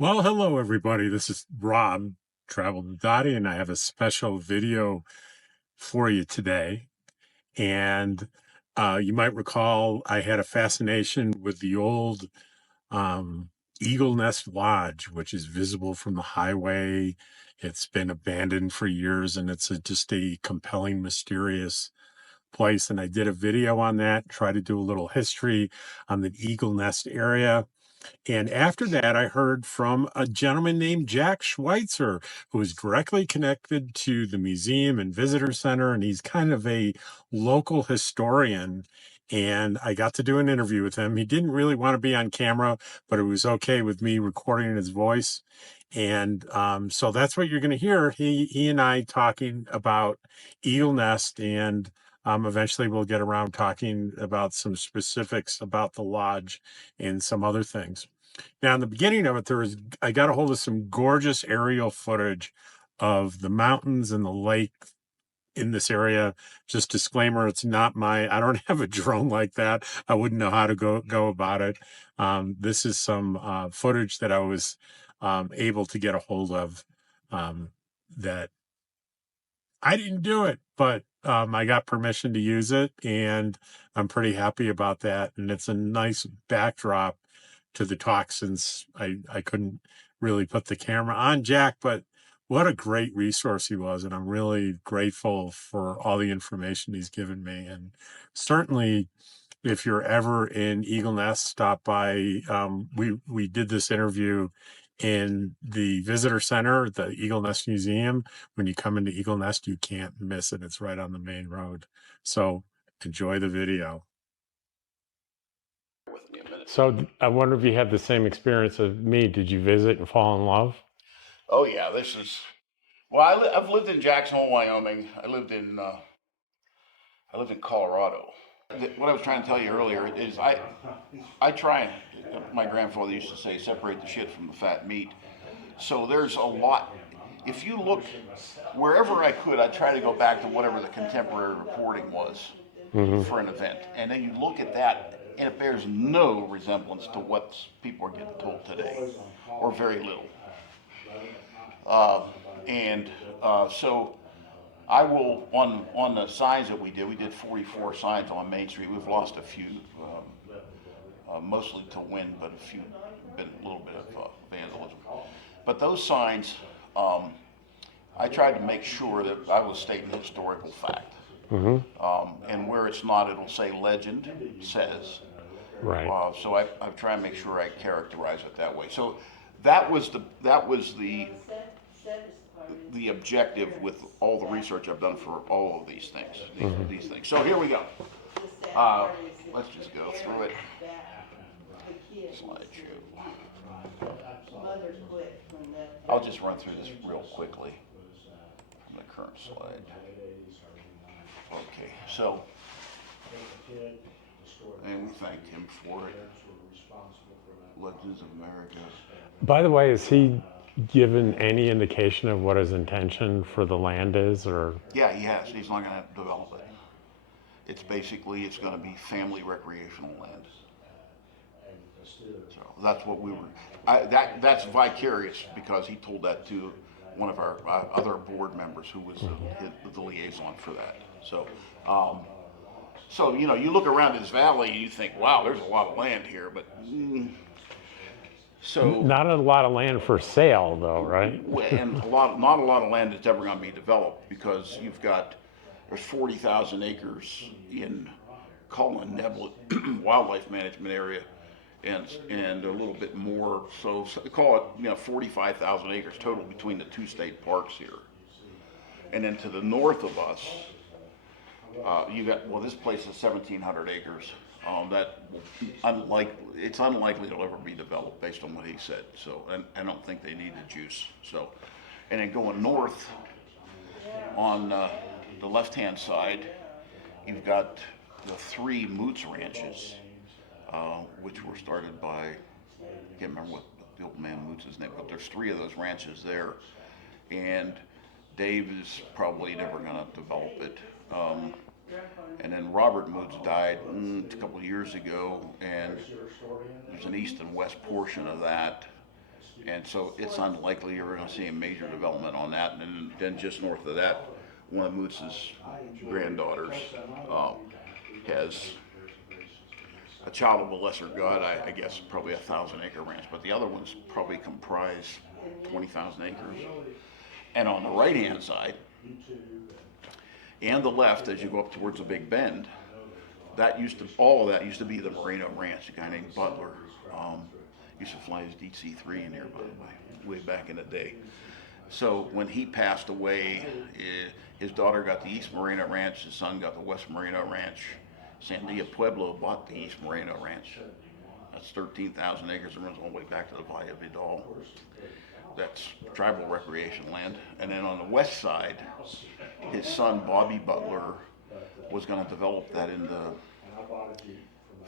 Well, hello everybody. This is Rob, Travel with Dottie, and I have a special video for you today. And you might recall I had a fascination with the old um, Eagle Nest Lodge, which is visible from the highway. It's been abandoned for years, and it's just a compelling, mysterious place. And I did a video on that, try to do a little history on the Eagle Nest area. And after that, I heard from a gentleman named Jack Schweitzer, who is directly connected to the museum and visitor center. And he's kind of a local historian. And I got to do an interview with him. He didn't really want to be on camera, but it was okay with me recording his voice. And so that's what you're going to hear. He and I talking about Eagle Nest, and eventually we'll get around talking about some specifics about the lodge and some other things. Now, in the beginning of it, I got a hold of some gorgeous aerial footage of the mountains and the lake in this area. Just disclaimer, it's not I don't have a drone like that. I wouldn't know how to go about it. This is some footage that I was able to get a hold of, that I didn't do it, but I got permission to use it, and I'm pretty happy about that. And it's a nice backdrop to the talk, since I couldn't really put the camera on Jack, but what a great resource he was. And I'm really grateful for all the information he's given me. And certainly, if you're ever in Eagle Nest, stop by. We did this interview in the visitor center, the Eagle Nest Museum. When you come into Eagle Nest, you can't miss it. It's right on the main road. So enjoy the video. So I wonder if you had the same experience as me. Did you visit and fall in love? Oh yeah, this is well. I've lived in Jackson Hole, Wyoming. I lived in Colorado. What I was trying to tell you earlier is I try. My grandfather used to say, separate the shit from the fat meat. So there's a lot. If you look wherever I could, I try to go back to whatever the contemporary reporting was for an event, and then you look at that, and it bears no resemblance to what people are getting told today, or very little. Uh, and so I will on the signs that we did. We did 44 signs on Main Street. We've lost a few, mostly to wind, but a few been a little bit of vandalism. But those signs, I tried to make sure that I was stating historical fact. And where it's not, it'll say legend says. Right. So I've tried to make sure I characterize it that way. So that was the objective with all the research I've done for all of these things. These things. So here we go. Let's just go through it. Slideshow. I'll just run through this real quickly from the current slide. Okay, so, and we thanked him for it. Legends of America. By the way, is he given any indication of what his intention for the land is, or? Yeah, he has. He's not going to develop it. It's going to be family recreational land. So that's what we were. That's vicarious because he told that to one of our other board members who was the liaison for that. So you look around this valley and you think, wow, there's a lot of land here, but so Not a lot of land for sale, though, right? and not a lot of land that's ever going to be developed because there's 40,000 acres in Cullen Nebula Wildlife Management Area, and a little bit more. So call it 45,000 acres total between the two state parks here. And then to the north of us, you got this place is 1,700 acres. It's unlikely it'll ever be developed based on what he said. So, and I don't think they need the juice. So, and then going north on the left-hand side, you've got the three Moots ranches, which were started by, I can't remember what the old man Moots' name, but there's three of those ranches there, and Dave is probably never going to develop it. And then Robert Moots died a couple of years ago, and there's an east and west portion of that, And so it's unlikely you're going to see a major development on that. And then just north of that, one of Moots's granddaughters has a child of a lesser god, I guess probably 1,000 acre ranch, but the other ones probably comprise 20,000 acres. And on the right hand side and the left, as you go up towards the Big Bend, all of that used to be the Moreno Ranch. A guy named Butler used to fly his DC-3 in here, by the way, way back in the day. So when he passed away, his daughter got the East Moreno Ranch, his son got the West Moreno Ranch. Sandia Pueblo bought the East Moreno Ranch. That's 13,000 acres and runs all the way back to the Valle Vidal. That's tribal recreation land. And then on the west side, his son Bobby Butler was going to develop that into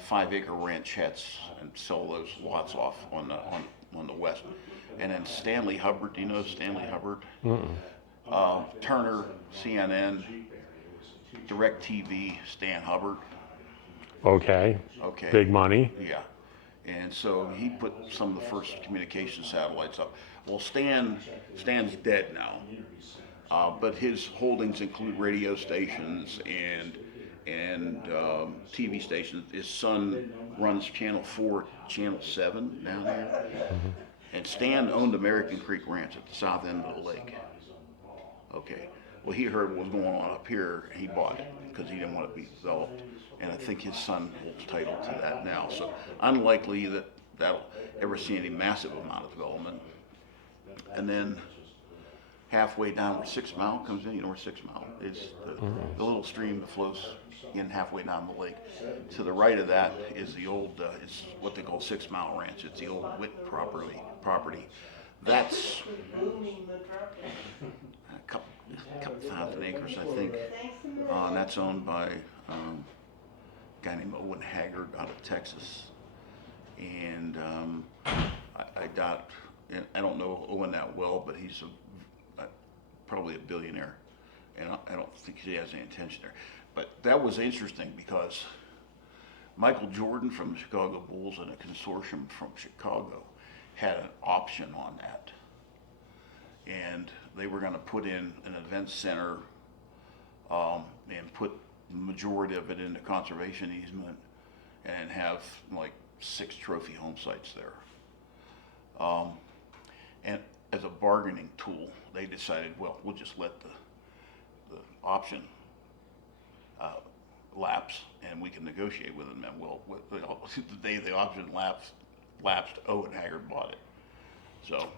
5-acre ranchettes and sell those lots off on the west. And then Stanley Hubbard, do you know Stanley Hubbard? Turner, CNN, DirecTV, Stan Hubbard. Okay. Big money. Yeah. And so he put some of the first communication satellites up. Well, Stan's dead now, but his holdings include radio stations and TV stations. His son runs Channel 4, Channel 7 down there. And Stan owned American Creek Ranch at the south end of the lake. Okay. Well, he heard what was going on up here, and he bought it because he didn't want it to be developed. And I think his son holds title to that now. So unlikely that that'll ever see any massive amount of development. And then halfway down where 6 Mile comes in, you know where 6 Mile is, the little stream that flows in halfway down the lake. To the right of that is the old, it's what they call 6 Mile Ranch. It's the old Witt property. That's a couple thousand acres, I think. And that's owned by a guy named Owen Haggard out of Texas. And I doubt, and I don't know Owen that well, but he's probably a billionaire. And I don't think he has any intention there. But that was interesting because Michael Jordan from the Chicago Bulls and a consortium from Chicago had an option on that. And they were going to put in an event center and put the majority of it into conservation easement and have like 6 trophy home sites there. And as a bargaining tool, they decided, well, we'll just let the option lapse and we can negotiate with them. And well, the day the option lapsed, Owen Haggard bought it. So,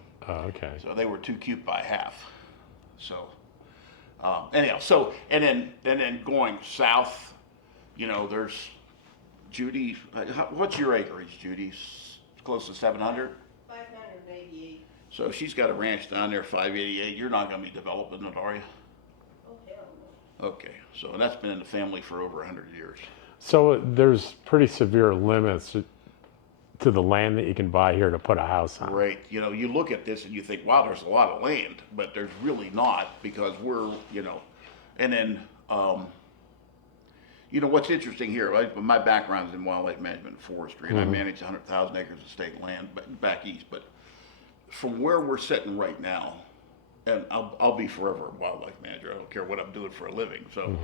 so they were too cute by half. So, anyhow, so and then going south, you know, there's Judy. What's your acreage, Judy? Close to 700. 588. So she's got a ranch down there, 588. You're not going to be developing it, are you? Oh, hell no. Okay, so that's been in the family for over 100 years. So there's pretty severe limits to the land that you can buy here to put a house on. Right. You know, you look at this and you think, wow, there's a lot of land, but there's really not because we're, you know, and then, you know, what's interesting here, my background's in wildlife management and forestry, and I manage 100,000 acres of state land back east, but from where we're sitting right now, and I'll be forever a wildlife manager, I don't care what I'm doing for a living, so,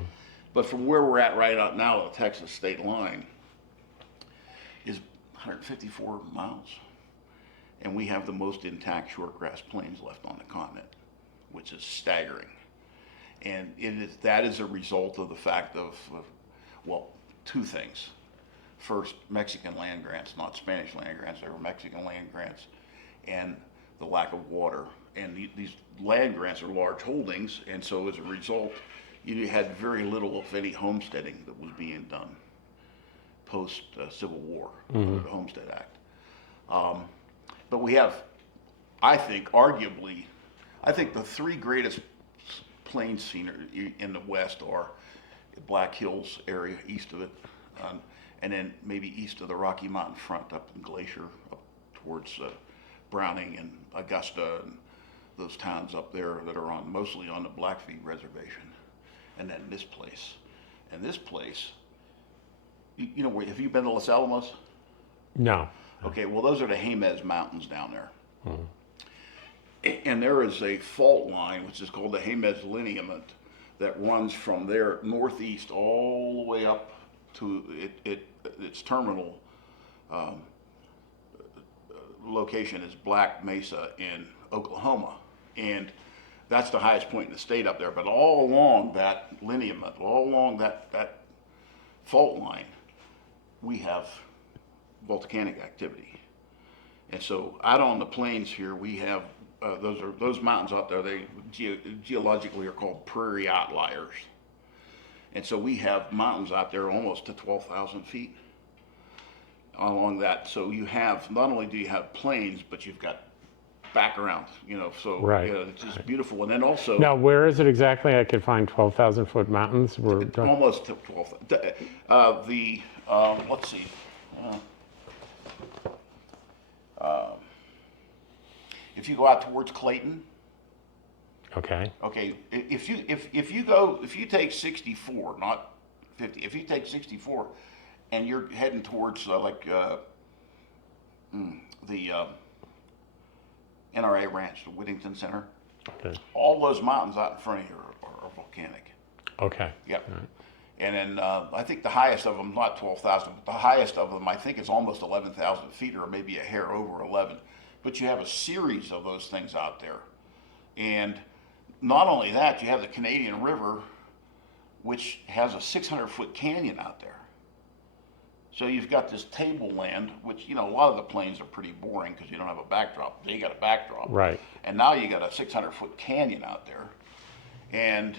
but from where we're at right out now, the Texas state line is 154 miles, and we have the most intact shortgrass plains left on the continent, which is staggering. And that is a result of the fact of, well, 2 things. First, Mexican land grants, not Spanish land grants, they were Mexican land grants, and the lack of water. And these land grants are large holdings, and so as a result, you had very little, if any, homesteading that was being done post Civil War, under the Homestead Act. But we have, I think, arguably, I think the 3 greatest plains scenery in the West are the Black Hills area east of it, and then maybe east of the Rocky Mountain front up in Glacier, up towards Browning and Augusta and those towns up there that are mostly on the Blackfeet Reservation, and then this place. And this place, you know, have you been to Los Alamos? No. Okay, well, those are the Jemez Mountains down there. And there is a fault line, which is called the Jemez lineament, that runs from there northeast all the way up to its terminal location is Black Mesa in Oklahoma. And that's the highest point in the state up there. But all along that lineament, all along that fault line, we have volcanic activity. And so out on the plains here, we have those mountains out there. They geologically are called prairie outliers. And so we have mountains out there almost to 12,000 feet along that. So you have, not only do you have plains, but you've got background, so Right. It's just beautiful. And then also, Now, where is it exactly? I could find 12,000-foot mountains. almost to 12. Let's see. If you go out towards Clayton, Okay. okay, if you take 64, not 50, if you take 64, and you're heading towards the NRA Ranch, the Whittington Center, Okay. all those mountains out in front of you are volcanic. Okay. Yep. All right. And then I think the highest of them, not 12,000, but the highest of them, I think is almost 11,000 feet, or maybe a hair over 11. But you have a series of those things out there. And not only that, you have the Canadian River, which has a 600-foot canyon out there. So you've got this tableland, which, a lot of the plains are pretty boring because you don't have a backdrop. They got a backdrop. Right. And now you got a 600-foot canyon out there. And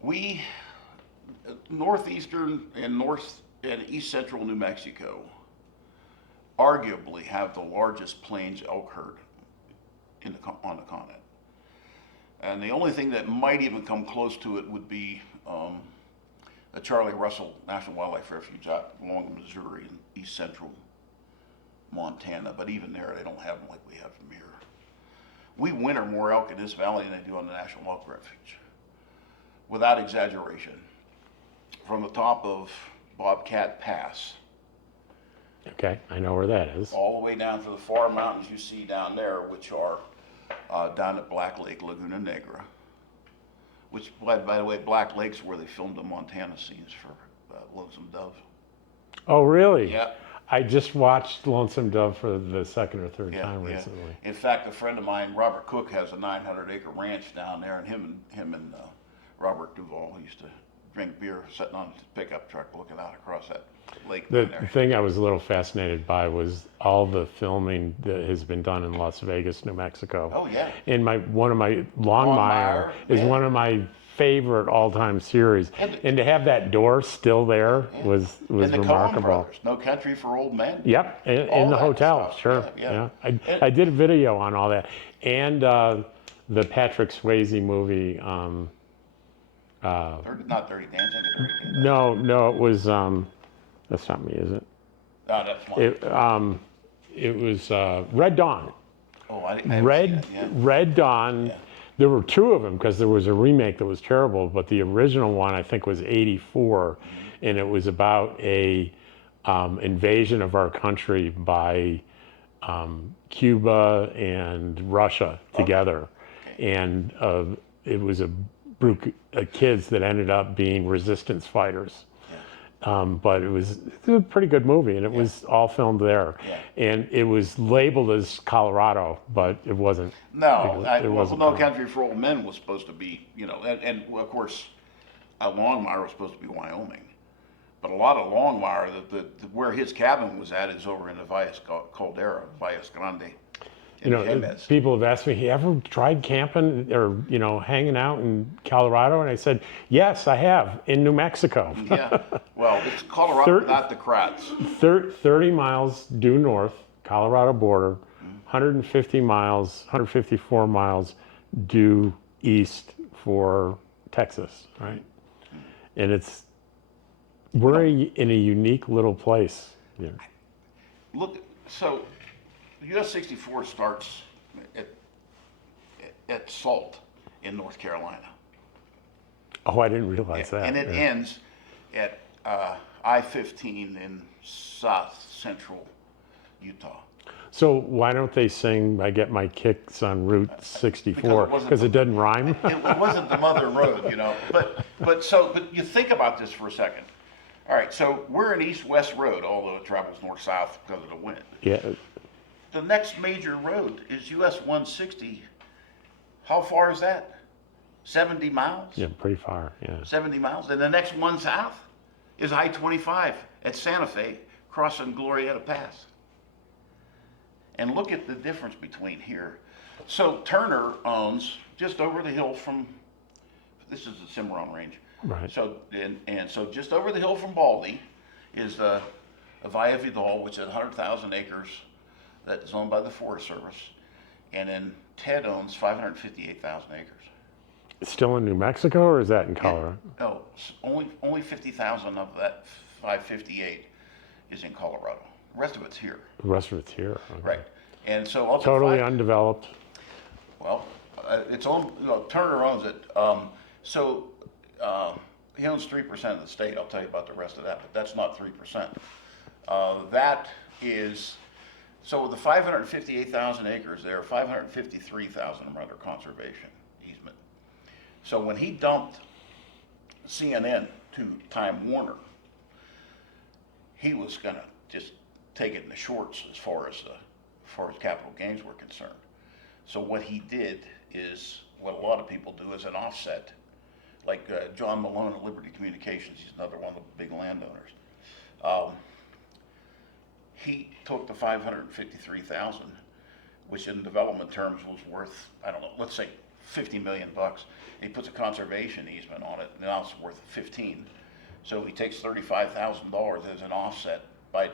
we, northeastern and north and east central New Mexico, arguably have the largest plains elk herd on the continent. And the only thing that might even come close to it would be the Charlie Russell National Wildlife Refuge out along the Missouri and east central Montana. But even there, they don't have them like we have them here. We winter more elk in this valley than they do on the National Elk Refuge, without exaggeration. From the top of Bobcat Pass, Okay. I know where that is. all the way down to the far mountains you see down there, which are down at Black Lake, Laguna Negra, which, by the way, Black Lake's where they filmed the Montana scenes for Lonesome Dove. Oh, really? Yeah. I just watched Lonesome Dove for the second or third Yeah, time yeah. recently. In fact, a friend of mine, Robert Cook, has a 900-acre ranch down there, and him and Robert Duvall used to drink beer sitting on his pickup truck looking out across that lake The down there. thing I was a little fascinated by was all the filming that has been done in Las Vegas, New Mexico. Oh, yeah. And one of my Longmire is yeah. one of my favorite all-time series. And to have that door still there was And the Coen remarkable. Brothers, No Country for Old Men. Yep, in All the that hotel, stuff, sure. yeah. I did a video on all that. And the Patrick Swayze movie. Not Dirty Dancing, but Dirty Dancing. No, it was. That's not me, is it? No, that's mine. It was Red Dawn. Oh, I haven't seen it, yeah. Red Dawn. Yeah. There were two of them because there was a remake that was terrible, but the original one I think was '84, and it was about a invasion of our country by Cuba and Russia together, and it was a group of kids that ended up being resistance fighters. But it was a pretty good movie, and it was all filmed there. Yeah. And it was labeled as Colorado, but it wasn't. No, It wasn't. No Country for Old Men was supposed to be, and of course, Longmire was supposed to be Wyoming. But a lot of Longmire, where his cabin was at, is over in the Valles Caldera, Valles Grande. People have asked me, "You ever tried camping or hanging out in Colorado?" And I said, "Yes, I have in New Mexico." Yeah, well, it's Colorado without the Kratz. 30 miles due north, Colorado border, 154 miles due east for Texas, right? And we're in a unique little place. Yeah. Look, so US 64 starts at Salt in North Carolina. Oh, I didn't realize that. And it ends at I-15 in south central Utah. So why don't they sing "I Get My Kicks on Route 64"? Because it doesn't rhyme. It wasn't the mother road, you know. But you think about this for a second. All right, so we're an east-west road, although it travels north-south because of the wind. Yeah, The next major road is US 160. How far is that? 70 miles? yeah, pretty far. Yeah. 70 miles. And the next one south is I-25 at Santa Fe, crossing Glorieta Pass. And look at the difference between here. So Turner owns just over the hill from, this is the Cimarron Range. Right. So, and so just over the hill from Baldy is a Via Vidal, which is 100,000 acres that is owned by the Forest Service. And then Ted owns 558,000 acres. It's still in New Mexico, or is that in Colorado? No, only 50,000 of that 558 is in Colorado. The rest of it's here. The rest of it's here. Okay. Right. And so also Totally undeveloped. well, it's owned. Turner owns it. He owns 3% of the state. I'll tell you about the rest of that, but that's not 3%. That is so the 558,000 acres there. 553,000 are under conservation easement. So when he dumped CNN to Time Warner, he was gonna just take it in the shorts as far as capital gains were concerned. So what he did is what a lot of people do is an offset, like John Malone at Liberty Communications. He's another one of the big landowners. He took the 553,000, which in development terms was worth, I don't know, let's say $50 million. He puts a conservation easement on it, and now it's worth 15. So he takes $35,000 as an offset by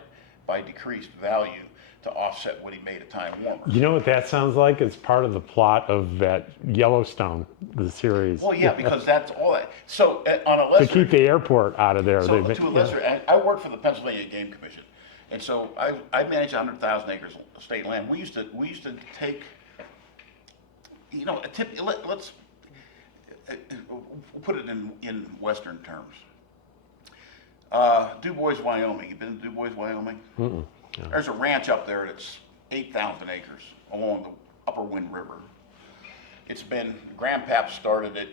decreased value to offset what he made at Time Warner. You know what that sounds like? It's part of the plot of that Yellowstone, the series. Well, yeah, because that's all that. So on a lesser, to keep the airport out of there. so to a lesser, I worked for the Pennsylvania Game Commission, and so I managed 100,000 acres of state land. We used to take, you know, let's put it in Western terms. Du Bois, Wyoming. You been to Du Bois, Wyoming? Mm-mm. Yeah. There's a ranch up there that's 8,000 acres along the Upper Wind River. It's been, Grandpap started it,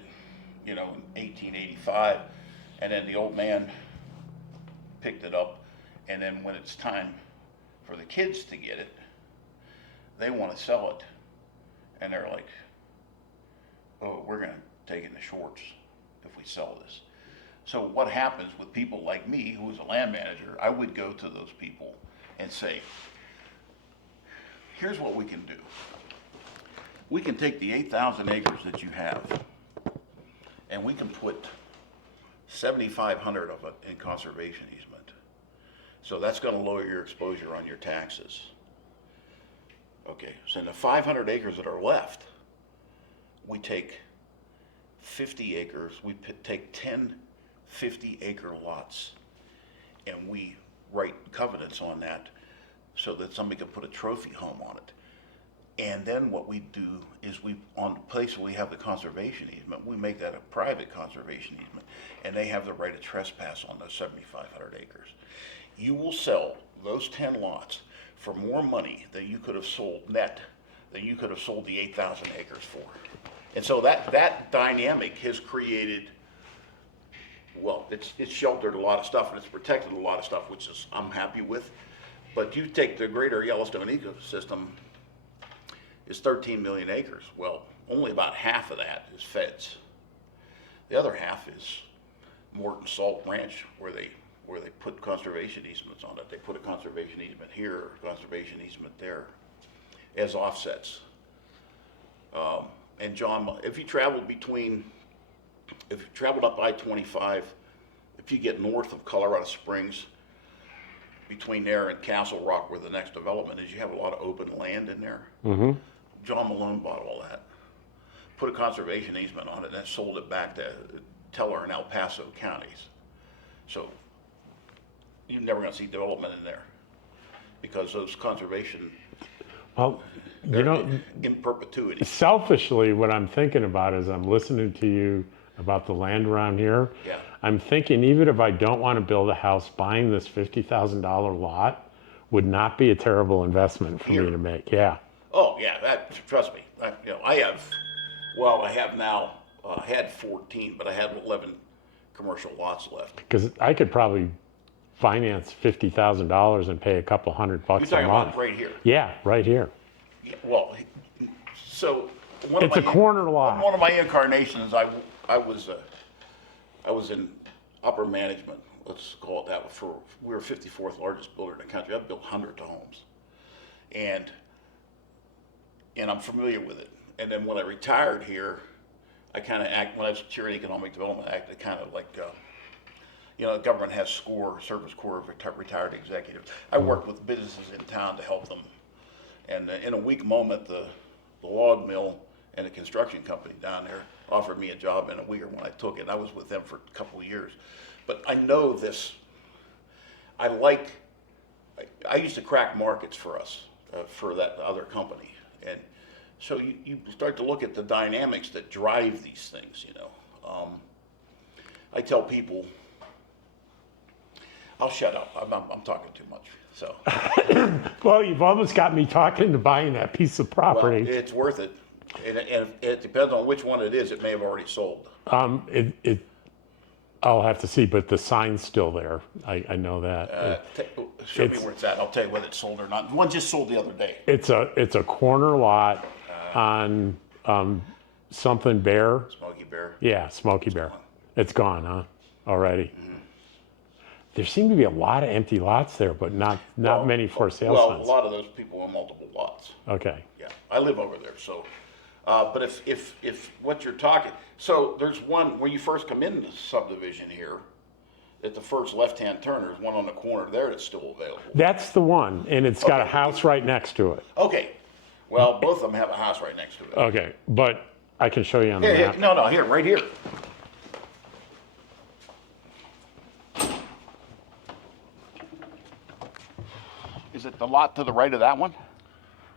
you know, in 1885, and then the old man picked it up, and then when it's time for the kids to get it, they want to sell it, and they're like, oh, we're going to take it in the shorts if we sell this. So what happens with people like me, who was a land manager, I would go to those people and say, here's what we can do. We can take the 8,000 acres that you have, and we can put 7,500 of it in conservation easement. So that's going to lower your exposure on your taxes. Okay, so in the 500 acres that are left, we take 50 acres, we take 10 50-acre lots, and we write covenants on that so that somebody can put a trophy home on it. And then what we do is on the place where we have the conservation easement, we make that a private conservation easement, and they have the right of trespass on those 7,500 acres. You will sell those 10 lots for more money than you could have sold than you could have sold the 8,000 acres for. And so that dynamic has created, well, it's sheltered a lot of stuff, and it's protected a lot of stuff, which is I'm happy with. But you take the greater Yellowstone ecosystem is 13 million acres. Well, only about half of that is feds. The other half is Morton Salt Ranch, where they put conservation easements on it. They put a conservation easement here, a conservation easement there, as offsets. And John, if you traveled up I-25, if you get north of Colorado Springs, between there and Castle Rock, where the next development is, you have a lot of open land in there. Mm-hmm. John Malone bought all that, put a conservation easement on it, and then sold it back to Teller and El Paso counties. So you're never going to see development in there because those conservation, Well, you know, in perpetuity. selfishly, what I'm thinking about is I'm listening to you about the land around here. Yeah. I'm thinking, even if I don't want to build a house, buying this $50,000 lot would not be a terrible investment for me Here. to make. Yeah. Oh yeah, that trust me. I have. Well, I have now had 14, but I had 11 commercial lots left. Because I could probably finance $50,000 and pay a couple $100 You're a talking month. about right here. Yeah, right here. Yeah, well, so It's a corner lot. One of my incarnations, I was in upper management. Let's call it that. We were 54th largest builder in the country. I built hundreds of homes, and I'm familiar with it. And then when I retired here, I kind of when I was Chair of the Economic Development Act, I kind of like. The government has Service Corps of retired executives. I worked with businesses in town to help them. And in a weak moment, the log mill and the construction company down there offered me a job in a week when I took it. And I was with them for a couple of years. But I know this. I used to crack markets for us, for that other company. And so you start to look at the dynamics that drive these things, I tell people, I'll shut up. I'm talking too much. So. Well, you've almost got me talking into buying that piece of property. Well, it's worth it, and it depends on which one it is. It may have already sold. I'll have to see, but the sign's still there. I know that. Show me where it's at. I'll tell you whether it's sold or not. One just sold the other day. It's a corner lot on something Bear. Smoky Bear. Yeah, Smoky Bear. It's gone, huh? Already. Mm-hmm. There seem to be a lot of empty lots there, but not many for sale signs. A lot of those people own multiple lots. Okay. Yeah, I live over there, so. But if what you're talking, so there's one when you first come into the subdivision here, at the first left-hand turn, there's one on the corner there that's still available. That's the one, and it's got a house right next to it. Okay. Well, both of them have a house right next to it. Okay, but I can show you on the Here, map. no, here, right here. Is it the lot to the right of that one?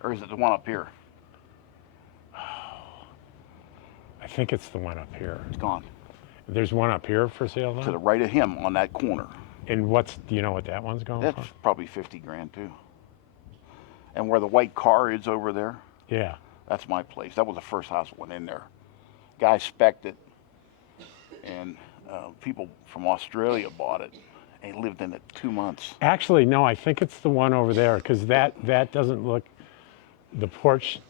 Or is it the one up here? I think it's the one up here. It's gone. There's one up here for sale To the now? right of him on that corner. And do you know what that one's going That's for? probably 50 grand too. And where the white car is over there, Yeah. that's my place. That was the first house that went in there. Guy spec'd it, and people from Australia bought it. And lived in it 2 months. Actually, no, I think it's the one over there, because that doesn't look, the porch,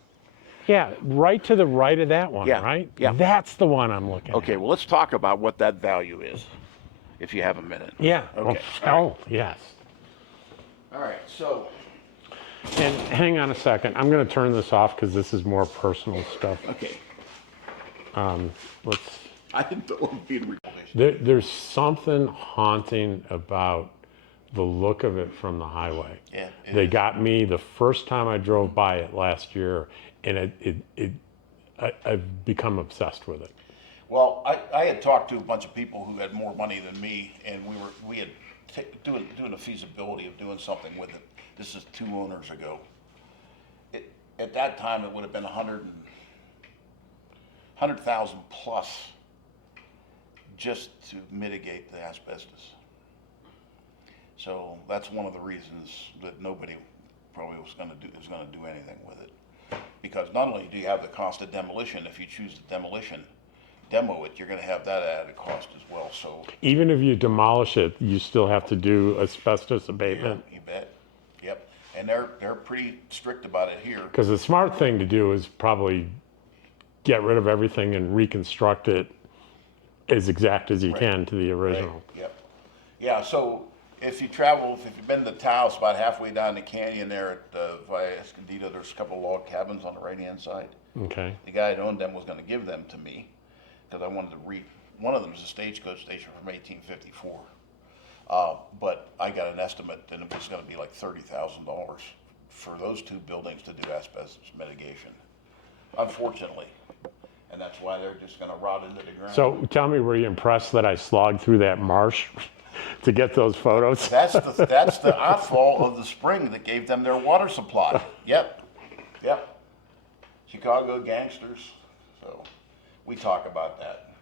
yeah, right to the right of that one, Yeah, right? yeah. That's the one I'm looking Okay, at. well, let's talk about what that value is, if you have a minute. Yeah. Okay. Oh, yes. All right, so. And hang on a second. I'm going to turn this off because this is more personal stuff. Okay. Let's. I didn't know it would be the There's something haunting about the look of it from the highway. Yeah, They got me the first time I drove by it last year, and I've become obsessed with it. Well, I had talked to a bunch of people who had more money than me, and we had doing a feasibility of doing something with it. This is 2 owners ago. At that time, it would have been 100,000 plus just to mitigate the asbestos. So that's one of the reasons that nobody probably is going to do anything with it, because not only do you have the cost of demolition, if you choose to demo it, you're going to have that added cost as well. So Even if you demolish it, you still have to do asbestos abatement. you bet. Yep. And they're pretty strict about it here. Because the smart thing to do is probably get rid of everything and reconstruct it as exact as you can to the original. Right. Yep. Yeah. So if you've been to Taos, about halfway down the canyon there at via Escondido, there's a couple of log cabins on the right-hand side. Okay. The guy that owned them was going to give them to me because I wanted to read. One of them is a stagecoach station from 1854. But I got an estimate that it was going to be like $30,000 for those 2 buildings to do asbestos mitigation. Unfortunately. And that's why they're just going to rot into the ground. So tell me, were you impressed that I slogged through that marsh to get those photos? That's the outfall of the spring that gave them their water supply. Yep. Chicago gangsters. So we talk about that.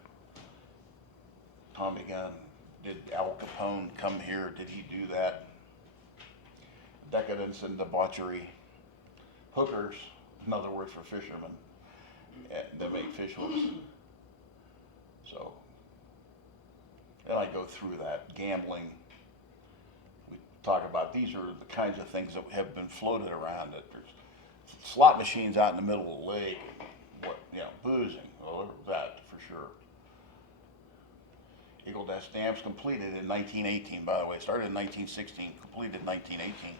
Tommy Gunn, did Al Capone come here? Did he do that? decadence and debauchery. Hookers, another word for fishermen, that make fish hooks. So, and I go through that. Gambling. We talk about these are the kinds of things that have been floated around. That there's slot machines out in the middle of the lake. What, boozing. Well, that for sure. Eagle Nest Dam's completed in 1918, by the way. Started in 1916, completed in 1918.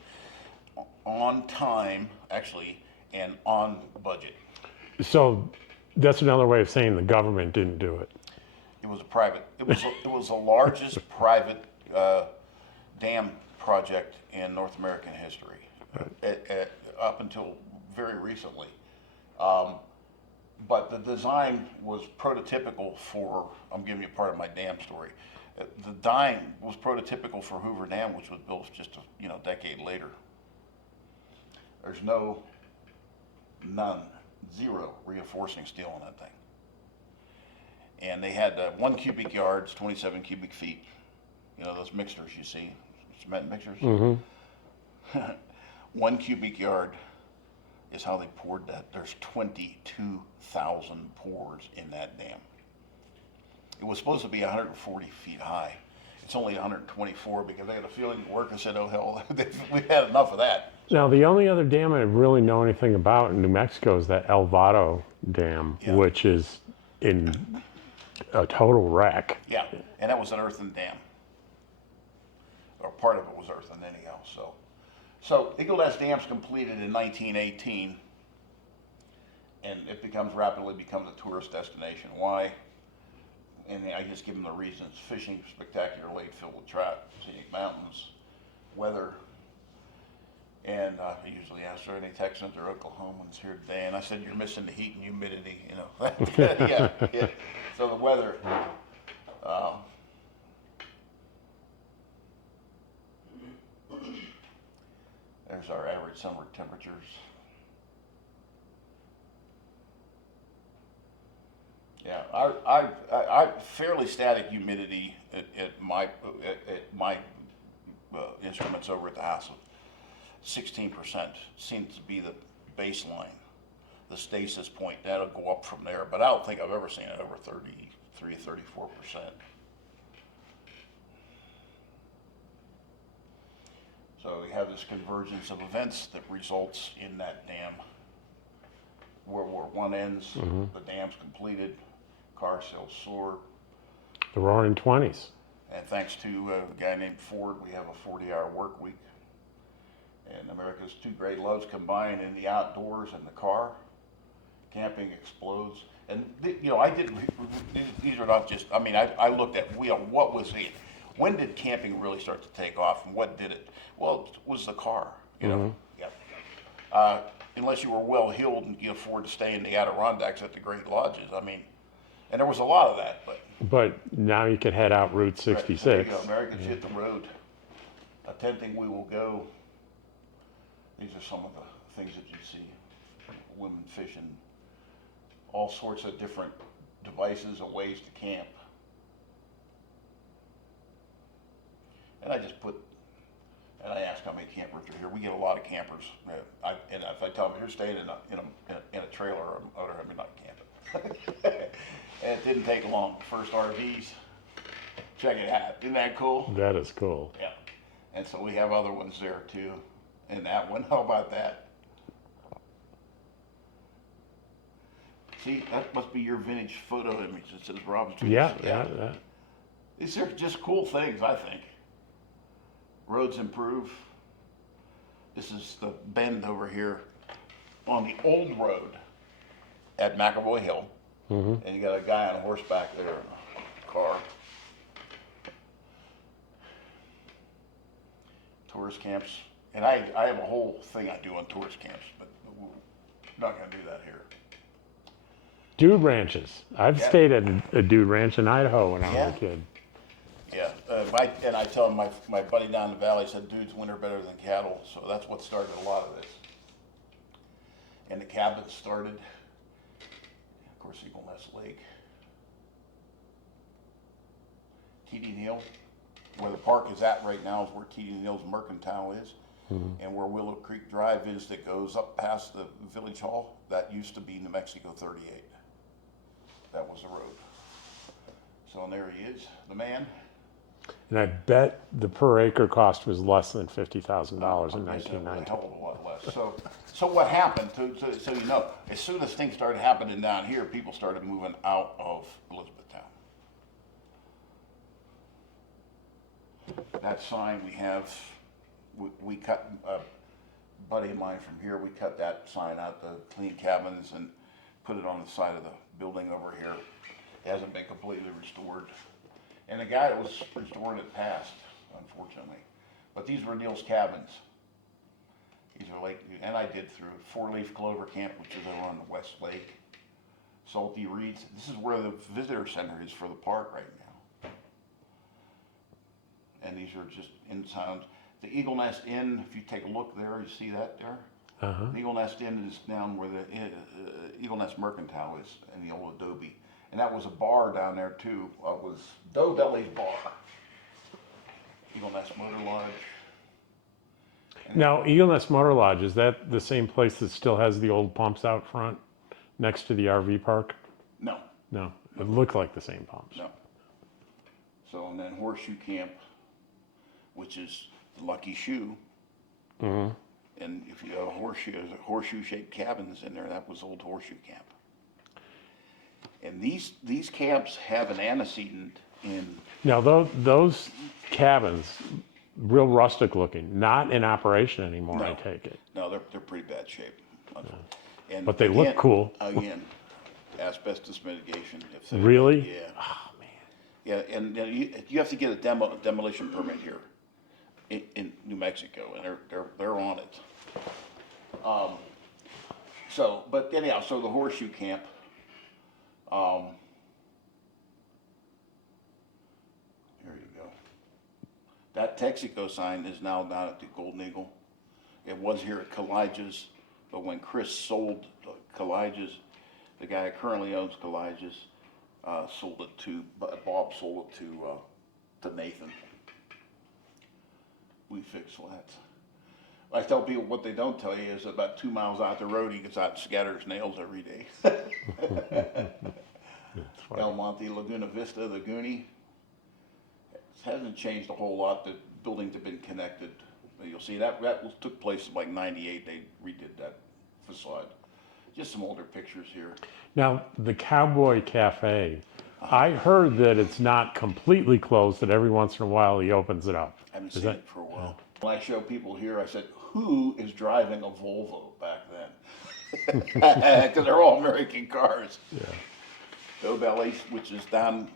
On time, actually, and on budget. So that's another way of saying the government didn't do it. It was a private. It was the largest private dam project in North American history, up until very recently. But the design was prototypical for. I'm giving you part of my dam story. The design was prototypical for Hoover Dam, which was built just a decade later. There's zero reinforcing steel in that thing. And they had 1 cubic yards, 27 cubic feet. Those mixers you see, cement mixers. Mm-hmm. 1 cubic yard is how they poured that. There's 22,000 pours in that dam. It was supposed to be 140 feet high. It's only 124 because they had a feeling the workers said, oh hell, we've had enough of that. Now, the only other dam I really know anything about in New Mexico is that El Vado Dam, Yeah. which is in a total wreck. Yeah, and that was an earthen dam. Or part of it was earthen anyhow, So Eagle Nest Dam's completed in 1918, and it rapidly becomes a tourist destination. Why? And I just give them the reasons: fishing, spectacular lake filled with trout, scenic mountains, weather. And I usually ask, are there any Texans or Oklahomans here today? And I said, you're missing the heat and humidity, yeah. So the weather. There's our average summer temperatures. Yeah, I fairly static humidity at my instruments over at the house. 16% seems to be the baseline, the stasis point. That'll go up from there, but I don't think I've ever seen it over 33, 34%. So we have this convergence of events that results in that dam. World War I ends, the dam's completed, car sales soar. The Roaring '20s. And thanks to a guy named Ford, we have a 40-hour work week. And America's two great loves combine in the outdoors and the car. Camping explodes. And I did. These are not just. I looked at what was it? When did camping really start to take off, and what did it? Well, it was the car. Yeah. Unless you were well heeled and you afford to stay in the Adirondacks at the great lodges. And there was a lot of that, But now you could head out Route 66. There you go. Americans hit the road. Attempting we will go. These are some of the things that you see. Women fishing, all sorts of different devices and ways to camp. And I ask how many campers are here. We get a lot of campers. And if I tell them you're staying in a trailer or a motorhome, you're not camping. And it didn't take long. First RVs. Check it out. Isn't that cool? That is cool. Yeah. And so we have other ones there too. And that one, how about that? See, that must be your vintage photo image that says Rob's Trees. Yeah. These are just cool things, I think. Roads improve. This is the bend over here on the old road at McAvoy Hill. Mm-hmm. And you got a guy on horseback there in a car. Tourist camps. And I have a whole thing I do on tourist camps, but we're not going to do that here. Dude ranches. I've stayed at a dude ranch in Idaho when I was a kid. Yeah, and I tell him, my buddy down in the valley said, dudes winter better than cattle, so that's what started a lot of this. And the cabins started, of course, Eagle Nest Lake. Keating Hill, where the park is at right now is where Keating Hill's Mercantile is. And where Willow Creek Drive is that goes up past the village hall, that used to be New Mexico 38. That was the road. So and there he is, the man. And I bet the per acre cost was less than $50,000 in I guess it was 1990. a hell of a lot less. So what happened, so you know, as soon as things started happening down here, people started moving out of Elizabethtown. That sign we have, we cut, a buddy of mine from here, we cut that sign out, the clean cabins, and put it on the side of the building over here. It hasn't been completely restored. And the guy that was restoring it passed, unfortunately. But these were Neil's cabins. These are like, and I did through Four-Leaf Clover Camp, which is over on the West Lake. Salty Reeds. This is where the visitor center is for the park right now. And these are just in sound. The Eagle Nest Inn, if you take a look there, you see that there? The Eagle Nest Inn is down where the Eagle Nest Mercantile is in the old adobe. And that was a bar down there too. It was Doe Belly's Bar. Eagle Nest Motor Lodge. Now, Eagle Nest Motor Lodge, is that the same place that still has the old pumps out front next to the RV park? No, No, it looked like the same pumps. no. So, and then Horseshoe Camp, which is the Lucky Shoe. And if you have a horseshoe-shaped cabins in there, that was old Horseshoe Camp. And these camps have an antecedent in. Now, those cabins, real rustic looking, not in operation anymore, No. I take it. No, they're pretty bad shape. And But they look cool. Again, asbestos mitigation. Really? Yeah. Oh, man. Yeah, and you have to get a demolition permit here in New Mexico, and they're on it. So, but anyhow, so the Horseshoe Camp. There you go. That Texaco sign is now down at the Golden Eagle. It was here at Kalijah's, but when Chris sold Kalijah's, the guy that currently owns Kalijah's, sold it to, Bob sold it to Nathan. We fixed that. I tell people what they don't tell you is about 2 miles out the road, he gets out and scatters nails every day. El Monte, Laguna Vista, the Goonie. It hasn't changed a whole lot. The buildings have been connected. You'll see that took place in like '98. They redid that facade. Just some older pictures here. Now, the Cowboy Cafe, I heard that it's not completely closed, that every once in a while he opens it up. I haven't seen it for a while. When I show people here, I said, who is driving a Volvo back then? Because they're all American cars. Yeah. Doe Bellies, which is down,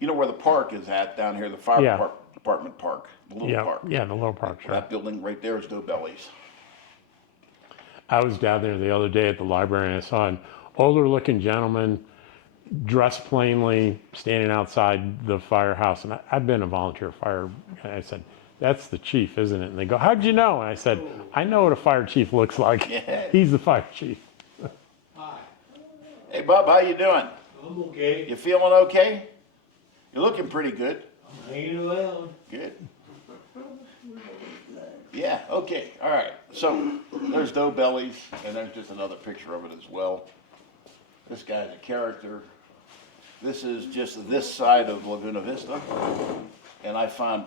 you know where the park is at down here, the fire department park, the little park. Yeah, the little park, sure. That building right there is Doe Bellies. I was down there the other day at the library and I saw an older looking gentleman dressed plainly standing outside the firehouse. And I've been a volunteer fire. I said, that's the chief, isn't it? And they go, how'd you know? And I said, I know what a fire chief looks like. Yeah. He's the fire chief. Hi, Hey Bob, how you doing? I'm okay. You feeling okay? You're looking pretty good. I'm hanging around. Good. Yeah, okay, all right. So there's Doe Bellies, and there's just another picture of it as well. This guy's a character. This is just this side of Laguna Vista. And I found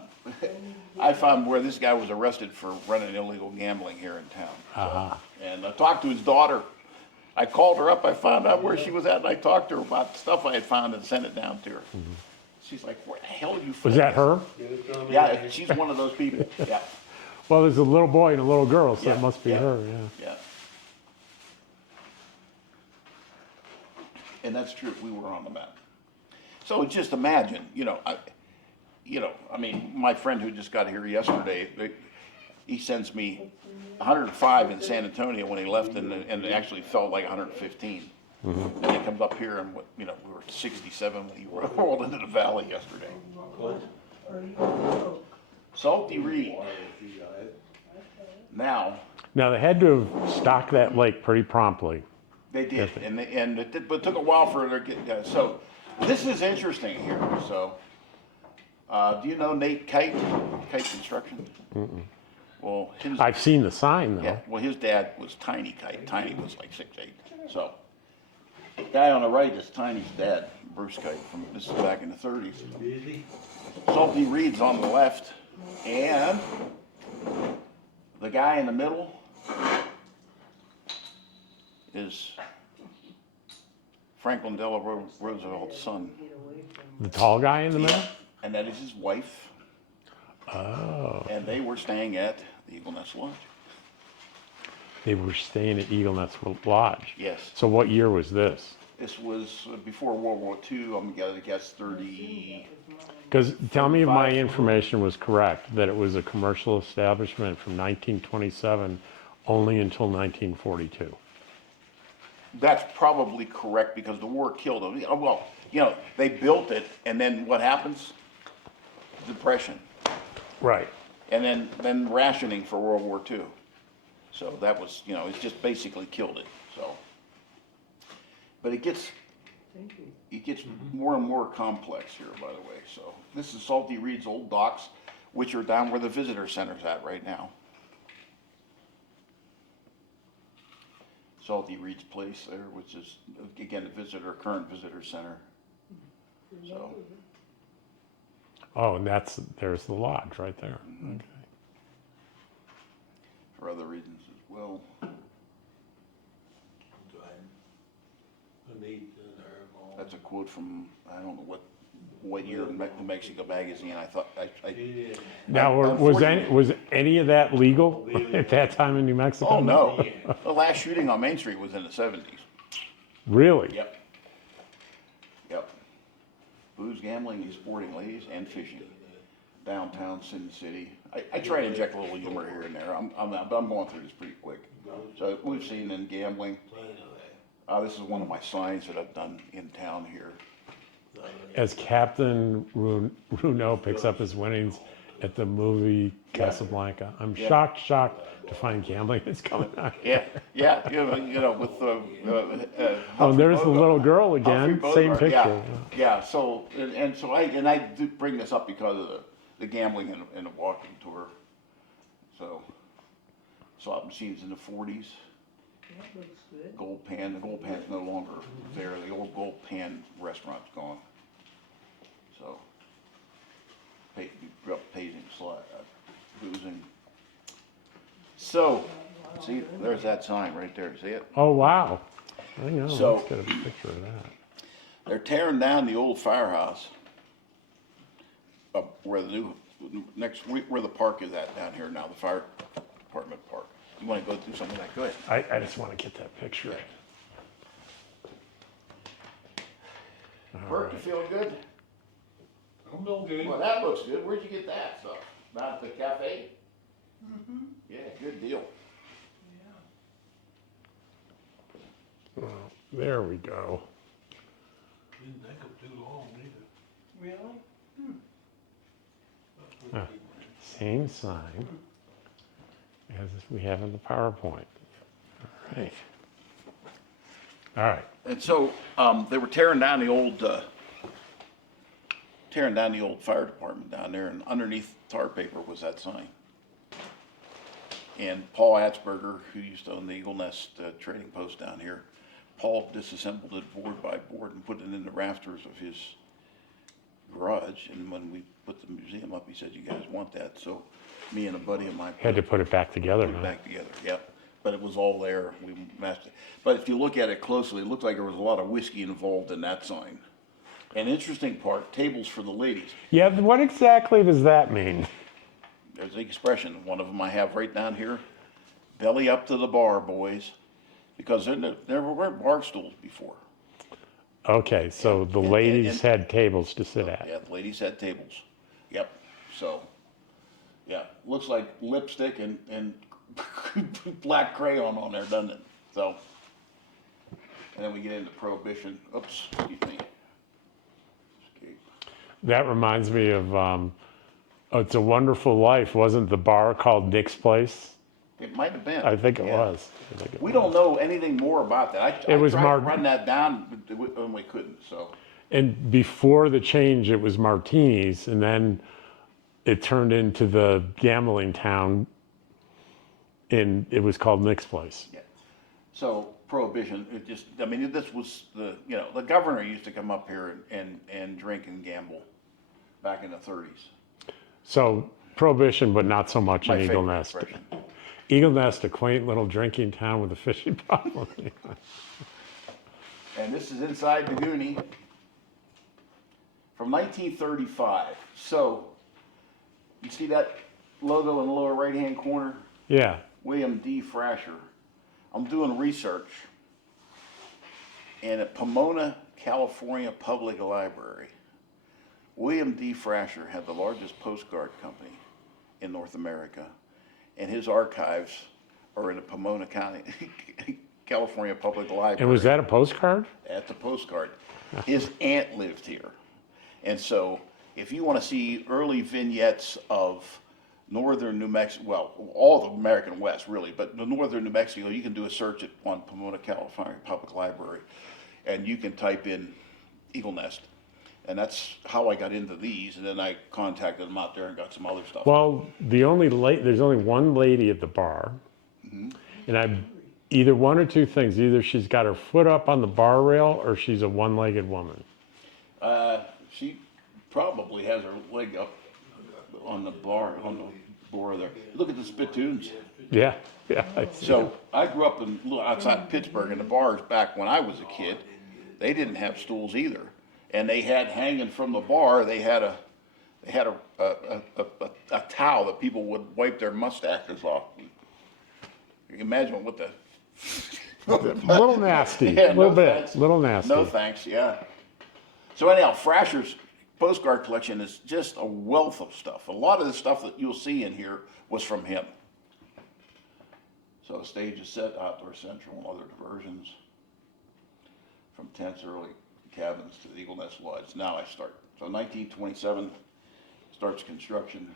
where this guy was arrested for running illegal gambling here in town. And I talked to his daughter. I called her up, I found out where she was at, and I talked to her about stuff I had found and sent it down to her. She's like, where the hell are you from? Was that her? Yeah, she's one of those people, yeah. Well, there's a little boy and a little girl, so Yeah, it must be yeah, her, yeah. Yeah. And that's true, we were on the map. So just imagine, I mean, my friend who just got here yesterday, he sends me 105 in San Antonio when he left, and it actually felt like 115. And he comes up here and, we were 67 when he rolled into the valley yesterday. Salty Reed. Now, Now, they had to have stocked that lake pretty promptly. they did, but it took a while for it to get, so this is interesting here, so. Do you know Nate Kite Construction? Well, I've seen the sign though. yeah, well, his dad was Tiny Kite. Tiny was like 6'8". So, the guy on the right is Tiny's dad, Bruce Kite. This is back in the 30s. Busy? Salty Reed's on the left, and the guy in the middle is Franklin Delano Roosevelt's son. The tall guy in the middle? And that is his wife. Oh. And they were staying at the Eagle Nest Lodge. They were staying at Eagle Nest Lodge. Yes. So what year was this? This was before World War II. I'm gonna guess 30. Because tell me if my 35. information was correct, that it was a commercial establishment from 1927 only until 1942. That's probably correct because the war killed them. Well, they built it, and then what happens? Depression, Right. and then rationing for World War II. So that was, it's just basically killed it. So, but it gets more and more complex here, by the way. So this is Salty Reed's old docks, which are down where the visitor center's at right now. Salty Reed's place there, which is again current visitor center. So. Oh, and there's the lodge right there. Okay. For other reasons as well. That's a quote from, I don't know what year in New Mexico magazine. I thought, Now, was any of that legal at that time in New Mexico? oh no, the last shooting on Main Street was in the 70s. Really? Yep. Yep. Booze, gambling, and sporting ladies, and fishing. Downtown Sin City. I try to inject a little humor here and there. I'm going through this pretty quick. So we've seen in gambling. This is one of my signs that I've done in town here. As Captain Runo picks up his winnings at the movie Casablanca, I'm shocked to find gambling is coming out. Yeah, with Oh, there's the little girl Humphrey again. Bogart, Same picture. Yeah. So I do bring this up because of the gambling and the walking tour. So slot machines in the 40s. That looks good. Gold Pan. The Gold Pan's no longer there. The old Gold Pan restaurant's gone. So paging slot, boozing. So see, there's that sign right there. See it? Oh wow! I know. So- Let's get a picture of that. They're tearing down the old firehouse up where where the park is at down here now, the fire department park. You want to go through some of that? Go ahead. I just want to get that picture. Bert, you feeling good? I'm no good. Well, that looks good. Where'd you get that stuff? Not at the cafe? Mm-hmm. Yeah, good deal. Well, there we go. Didn't take them too long either. Really? Same sign as we have in the PowerPoint. All right. All right. And so they were tearing down the old fire department down there, and underneath tar paper was that sign. And Paul Atzberger, who used to own the Eagle Nest trading post down here, Paul disassembled it board by board and put it in the rafters of his garage. And when we put the museum up, he said, "You guys want that?" So me and a buddy of mine Had to put it back together. put it Huh? back together. Yep. But it was all there. We matched it. But if you look at it closely, it looks like there was a lot of whiskey involved in that sign. An interesting part: tables for the ladies. Yeah. What exactly does that mean? There's the expression. One of them I have right down here. Belly up to the bar, boys. Because there weren't bar stools before. Okay, so the ladies had tables to sit at. Yeah, the ladies had tables. Yep. So, yeah, looks like lipstick and black crayon on there, doesn't it? So, and then we get into Prohibition. Oops, excuse me. Escape. That reminds me of It's a Wonderful Life. Wasn't the bar called Nick's Place? It might have been. I think it Yeah. was. We don't know anything more about that. I It was tried to Mark- run that down, and we couldn't. So, And before the change, it was Martinis, and then it turned into the gambling town and it was called Nick's Place. Yeah. So prohibition, it just, I mean, this was the governor used to come up here and drink and gamble back in the 30s. So prohibition, but not so much My in Eagle favorite Nest. expression. Eagle Nest, a quaint little drinking town with a fishing problem. And this is inside the Goonie from 1935. So, you see that logo in the lower right-hand corner? Yeah. William D. Frasher. I'm doing research, and at Pomona, California Public Library, William D. Frasher had the largest postcard company in North America, and his archives are in the Pomona County, California Public Library. And was that a postcard? That's a postcard. His aunt lived here. And so if you want to see early vignettes of northern New Mexico, well, all the American West really, but the northern New Mexico, you can do a search on Pomona, California Public Library, and you can type in Eagle Nest. And that's how I got into these, and then I contacted them out there and got some other stuff. Well, there's only one lady at the bar, and I either one or two things. Either she's got her foot up on the bar rail, or she's a one-legged woman. She probably has her leg up on the bar there. Look at the spittoons. Yeah, yeah. I see it. So I grew up outside Pittsburgh, and the bars back when I was a kid, they didn't have stools either, and they had hanging from the bar. They had a towel that people would wipe their mustaches off. You can imagine what the A little nasty, Yeah, a little no bit, thanks. little nasty. No thanks, yeah. So anyhow, Frasher's postcard collection is just a wealth of stuff. A lot of the stuff that you'll see in here was from him. So the stage is set, outdoor central, and other diversions. From tents, early cabins to the Eagle Nest Lodge. Now I start. So 1927 starts construction.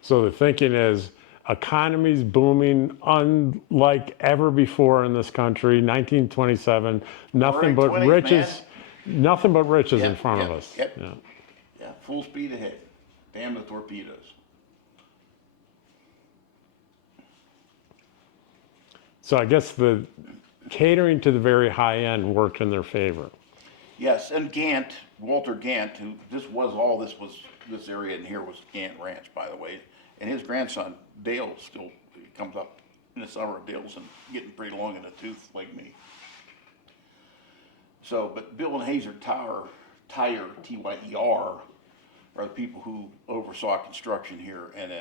So the thinking is, economy's booming unlike ever before in this country. 1927, nothing but 20s, riches, nothing but riches in front of us. Yep. Yeah. Yeah, full speed ahead. Damn the torpedoes. So I guess the catering to the very high end worked in their favor. Yes, and Gant, Walter Gant, who this area in here was Gant Ranch, by the way, and his grandson Dale still comes up in the summer. Dale's getting pretty long in the tooth like me. So, but Bill and Hazer Tyer, T-Y-E-R, are the people who oversaw construction here and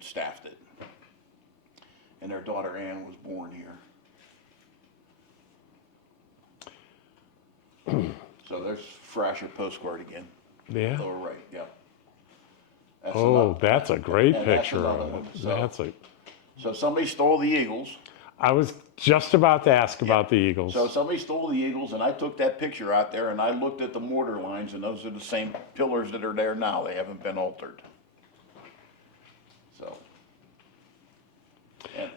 staffed it. And their daughter Ann was born here. So there's Frasher postcard again. Yeah. Lower right, yeah. That's Oh, that's a great and that's picture another of one. it. So somebody stole the Eagles. I was just about to ask about the Eagles. So somebody stole the Eagles, and I took that picture out there, and I looked at the mortar lines, and those are the same pillars that are there now. They haven't been altered. So.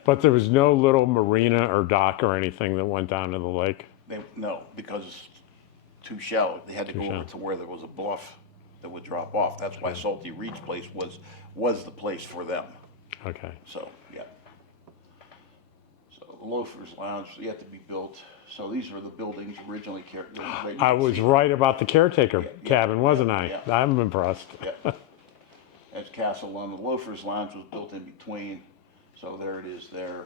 But there was no little marina or dock or anything that went down to the lake? No, because it's too shallow. They had to go over to where there was a bluff that would drop off. That's why Salty Reed's place was the place for them. Okay. So, yeah. So the Loafers Lounge yet to be built. So these are the buildings originally. I was right about the caretaker cabin, wasn't I? Yeah. I'm impressed. Yeah. That's Castle London. The Loafers Lounge was built in between. So there it is there.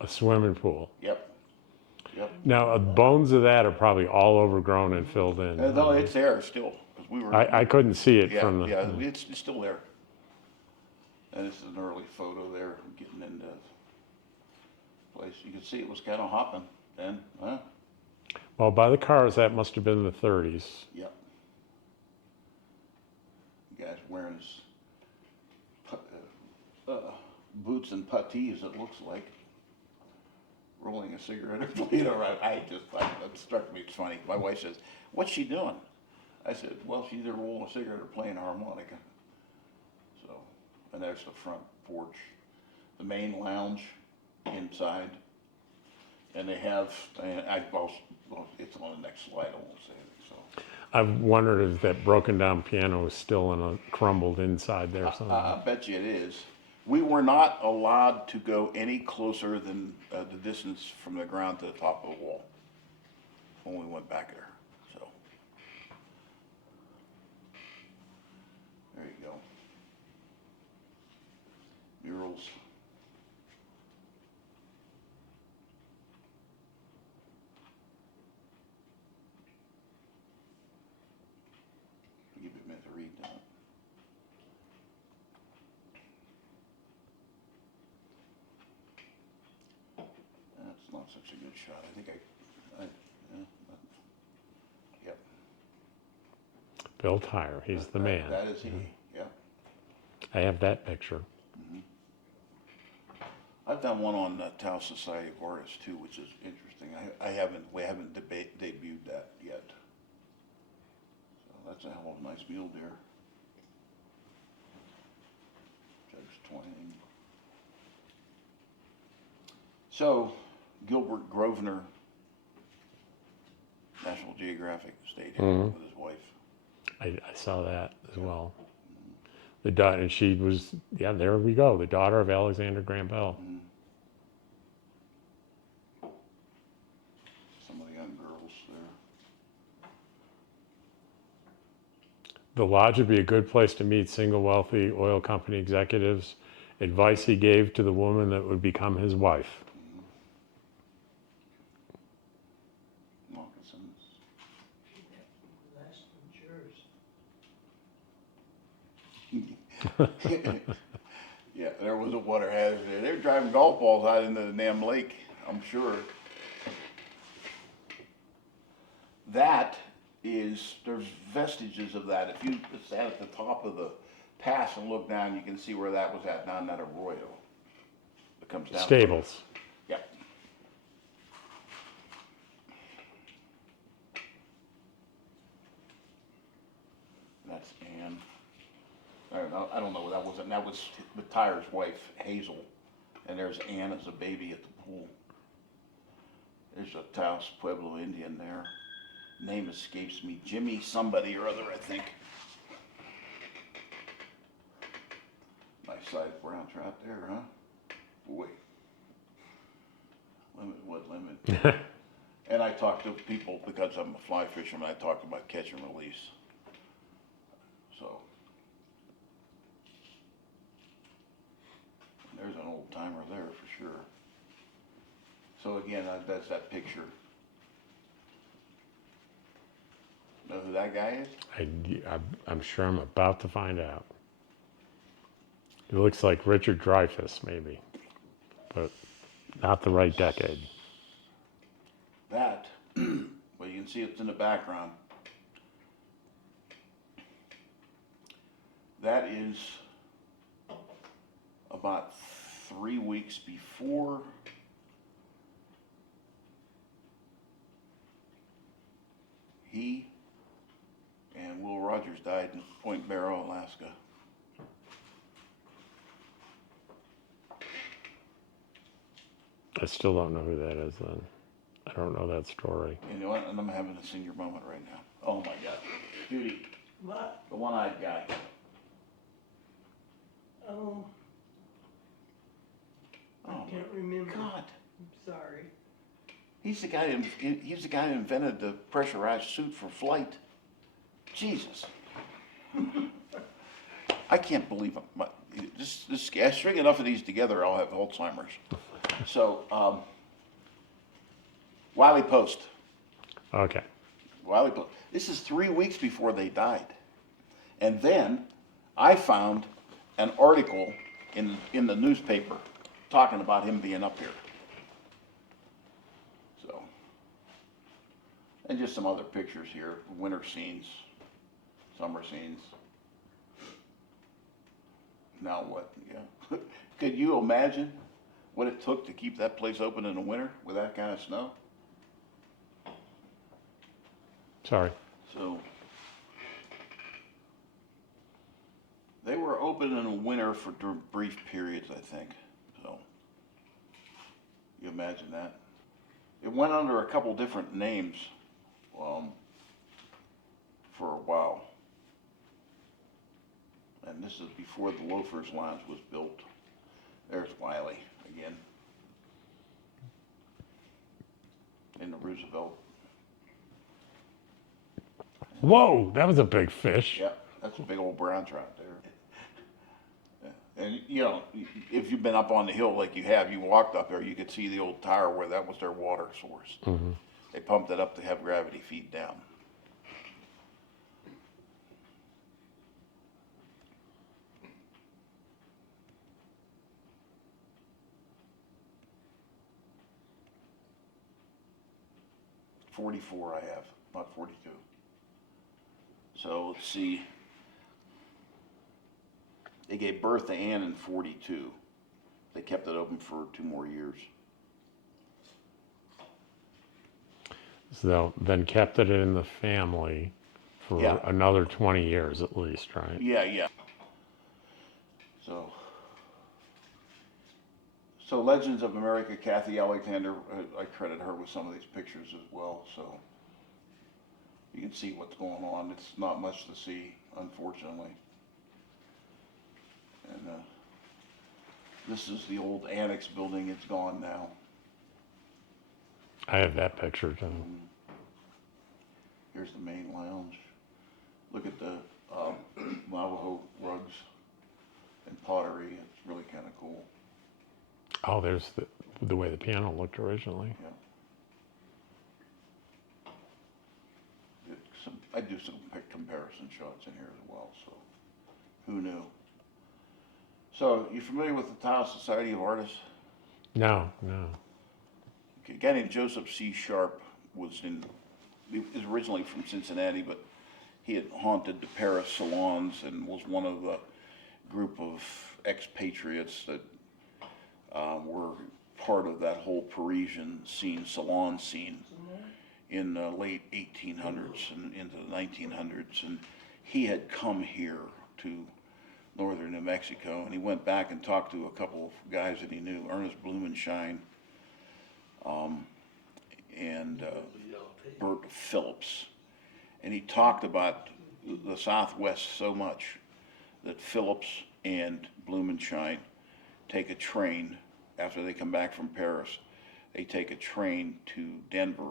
A swimming pool. Yep. Yep. Now, bones of that are probably all overgrown and filled in. No, it's there still. 'Cause we were. I couldn't see it Yeah, from the. yeah, it's still there. And this is an early photo there, getting into place. You can see it was kind of hopping then, huh? Well, by the cars, that must have been the 30s. Yep. The guy's wearing his boots and puttees, it looks like. Rolling a cigarette or playing around. That struck me, it's funny. My wife says, "What's she doing?" I said, "Well, she's either rolling a cigarette or playing a harmonica." So, and there's the front porch, the main lounge inside, and they have. it's on the next slide, I won't say it, so. I've wondered if that broken down piano is still in a crumbled inside there somewhere. I bet you it is. We were not allowed to go any closer than the distance from the ground to the top of the wall when we went back there, so. There you go. Murals. Give it a minute to read that. That's not such a good shot. I think yeah, yep. Bill Tyre, he's the man. That is he, yeah. I have that picture. I've done one on the Tau Society of Artists too, which is interesting. We haven't debuted that yet. So that's a hell of a nice mule deer. Judge Twain. So, Gilbert Grosvenor, National Geographic, stayed here with his wife. I saw that as well. The daughter, and she was, yeah, there we go, the daughter of Alexander Graham Bell. Some of the young girls there. The lodge would be a good place to meet single wealthy oil company executives. Advice he gave to the woman that would become his wife. Moccasins. Less than yours. Yeah, there was a water hazard there. They were driving golf balls out into the damn lake, I'm sure. That is, there's vestiges of that. If you stand at the top of the pass and look down, you can see where that was at, down that arroyo. It comes down. Stables. Yep. That's Ann. I don't know what that was. And that was the Tyre's wife, Hazel. And there's Ann as a baby at the pool. There's a Taos Pueblo Indian there. Name escapes me. Jimmy somebody or other, I think. Nice sized brown trout there, huh? Boy. Limit what limit? And I talk to people, because I'm a fly fisherman, I talk about catch and release. So. There's an old timer there for sure. So again, that's that picture. Know who that guy is? I'm sure I'm about to find out. He looks like Richard Dreyfuss, maybe, but not the right decade. That, well, you can see it's in the background. That is about 3 weeks before he and Will Rogers died in Point Barrow, Alaska. I still don't know who that is then. I don't know that story. You know what? And I'm having a senior moment right now. Oh my God. Judy, What? the one-eyed guy. Oh, Oh I can't remember. God. I'm sorry. He's the guy who invented the pressurized suit for flight. Jesus. I can't believe it. I string enough of these together, I'll have Alzheimer's. So, Wiley Post. Okay. Wiley Post. This is 3 weeks before they died. And then I found an article in the newspaper talking about him being up here. So, and just some other pictures here, winter scenes, summer scenes. Now what? Yeah. Could you imagine what it took to keep that place open in the winter with that kind of snow? Sorry. So they were open in the winter for brief periods, I think. So you imagine that? It went under a couple different names for a while. And this is before the Loafers Lounge was built. There's Wiley again. In the Roosevelt. Whoa, that was a big fish. Yep, that's a big old brown trout there. Yeah. And you know, if you've been up on the hill like you have, you walked up there, you could see the old tower where that was their water source. Mm-hmm. They pumped it up to have gravity feed down. .44 I have, not .42. So let's see. They gave birth to Ann in '42. They kept it open for 2 more years. So then kept it in the family for Yeah. another 20 years at least, right? Yeah, yeah. So Legends of America, Kathy Alexander, I credit her with some of these pictures as well. So you can see what's going on. It's not much to see, unfortunately. And this is the old annex building. It's gone now. I have that picture too. Here's the main lounge. Look at the Navajo rugs and pottery. It's really kind of cool. Oh, there's the way the piano looked originally. Yeah. I do some comparison shots in here as well, so who knew? So, you familiar with the Tile Society of Artists? No, no. Okay, a guy named Joseph C. Sharp he was originally from Cincinnati, but he had haunted the Paris salons and was one of the group of expatriates that were part of that whole Parisian scene, salon scene in the late 1800s and into the 1900s. And he had come here to northern New Mexico, and he went back and talked to a couple of guys that he knew, Ernest Blumenschein and Bert Phillips. And he talked about the Southwest so much that Phillips and Blumenschein take a train after they come back from Paris. They take a train to Denver,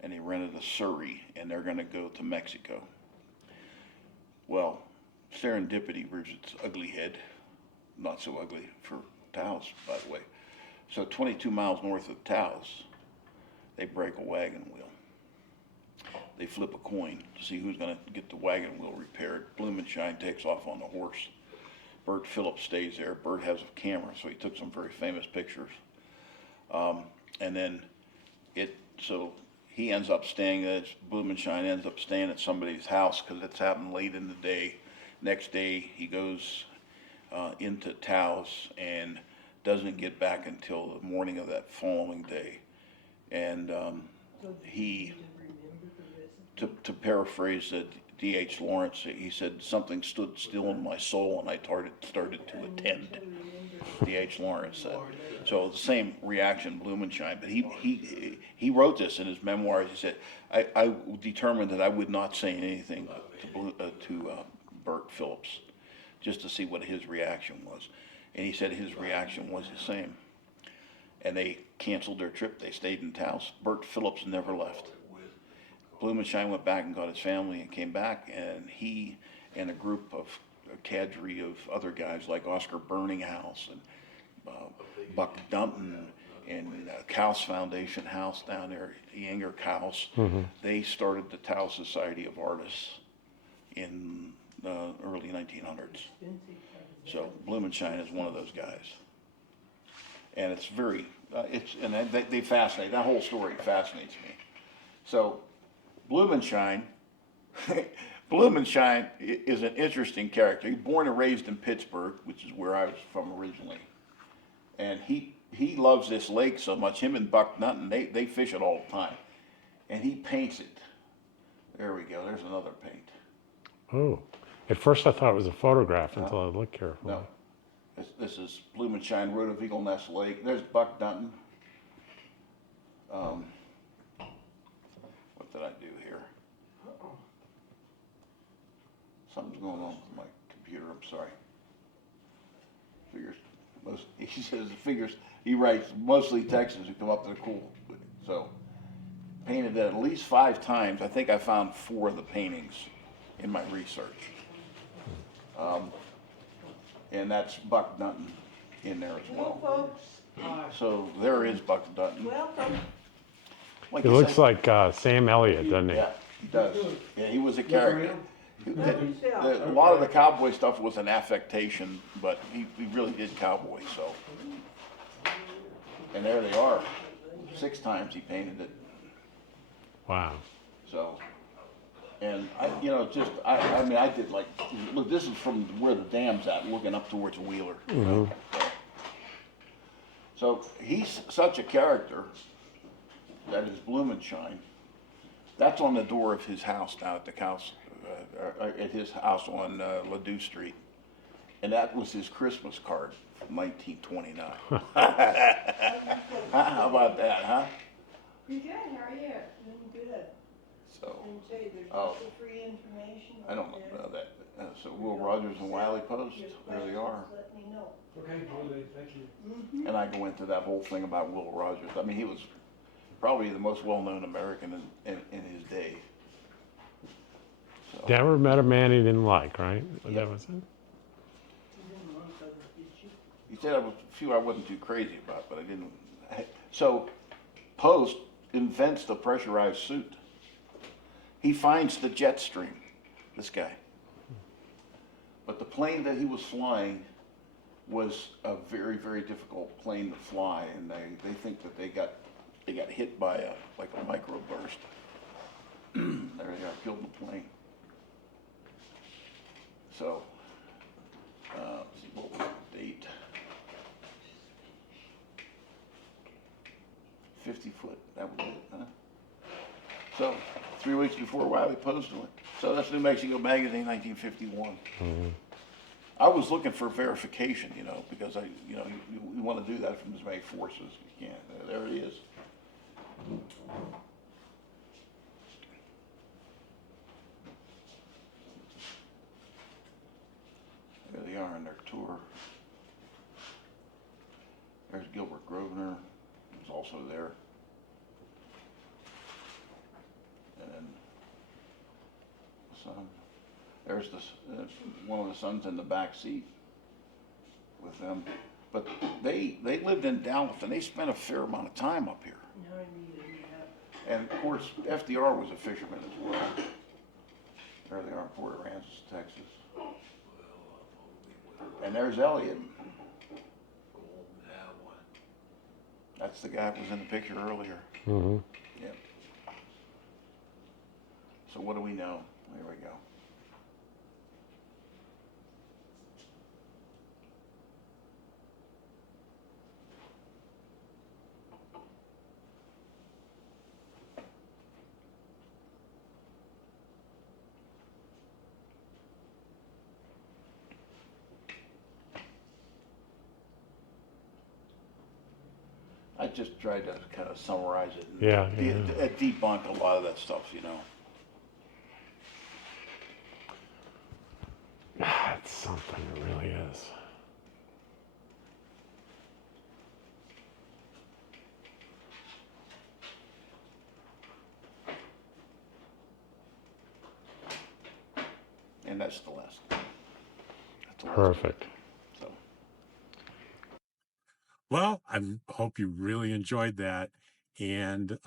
and they rented a Surrey, and they're going to go to Mexico. Well, serendipity rears its ugly head. Not so ugly for Taos, by the way. So 22 miles north of Taos, they break a wagon wheel. They flip a coin to see who's going to get the wagon wheel repaired. Blumenschein takes off on the horse. Bert Phillips stays there. Bert has a camera, so he took some very famous pictures. And then so he ends up staying, Blumenschein ends up staying at somebody's house because it's happened late in the day. Next day, he goes into Taos and doesn't get back until the morning of that following day. And to paraphrase D.H. Lawrence, he said, something stood still in my soul and I started to attend, D.H. Lawrence said. So the same reaction, Blumenschein, but he wrote this in his memoirs. He said, I determined that I would not say anything to Bert Phillips, just to see what his reaction was. And he said his reaction was the same. And they canceled their trip. They stayed in Taos. Bert Phillips never left. Blumenschein went back and got his family and came back, and he and a group of a cadre of other guys like Oscar Burninghouse and Buck Dunton and Kaus Foundation House down there, Younger Kaus, they started the Taos Society of Artists in the early 1900s. So Blumenschein is one of those guys. And it's very, they fascinate, that whole story fascinates me. So Blumenschein is an interesting character. He's born and raised in Pittsburgh, which is where I was from originally. And he loves this lake so much. Him and Buck Dunton, they fish it all the time. And he paints it. There we go. There's another paint. Oh, at first I thought it was a photograph until I looked carefully. No. This is Blumenschein, Road of Eagle Nest Lake. There's Buck Dunton. did I do here? Something's going on with my computer, I'm sorry. Figures, he says the figures, he writes mostly Texans who come up to the cool. So, painted it at least 5 times. I think I found 4 of the paintings in my research. And that's Buck Dunton in there as well. Folks, So there is Buck Dunton. welcome. Like He I looks said, like Sam Elliott, doesn't he? yeah, he does. Yeah, he was a character. around. A lot of the cowboy stuff was an affectation, but he really did cowboy, so. And there they are. 6 times he painted it, Wow. so. And I mean, I did like, look, this is from where the dam's at, looking up towards Wheeler. So he's such a character that is Blumenschein. That's on the door of his house down at the house, at his house on Ladue Street. And that was his Christmas card from 1929. How about that, huh? Pretty good, how are you? Doing good. So, And say, there's Oh. lots of free information. I don't know that. So Will Rogers and Wiley Post, there they are. Let me know. Okay, well, thank you. And I go into that whole thing about Will Rogers. I mean, he was probably the most well-known American in his day. So, Never met a man he didn't like, right? Yep. That was it? You didn't want those, did you? he said I was a few I wasn't too crazy about, but I didn't. So Post invents the pressurized suit. He finds the jet stream, this guy. But the plane that he was flying was a very, very difficult plane to fly, and they think that they got hit by a microburst. There they are, killed the plane. So, let's see, what was the date? 50 foot, that was it, huh? So, 3 weeks before Wiley Post went. So that's New Mexico Magazine, 1951. I was looking for verification, because you want to do that from as many sources as you can. There it is. There they are on their tour. There's Gilbert Grosvenor, who's also there. And then the son. There's one of the sons in the back seat with them. But they lived in Dallas, and they spent a fair amount of time up here. No, I need it, yeah. And of course, FDR was a fisherman as well. There they are in Port Aransas, Texas. And there's Elliot. That's the guy that was in the picture earlier. Mm-hmm. Yep. So what do we know? There we go. I just tried to kind of summarize it and Yeah. debunk a lot of that stuff, It's something, it really is. And that's the last. That's the last. Perfect. So, Well, I hope you really enjoyed that. And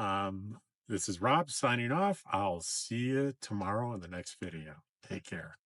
this is Rob signing off. I'll see you tomorrow in the next video. Take care.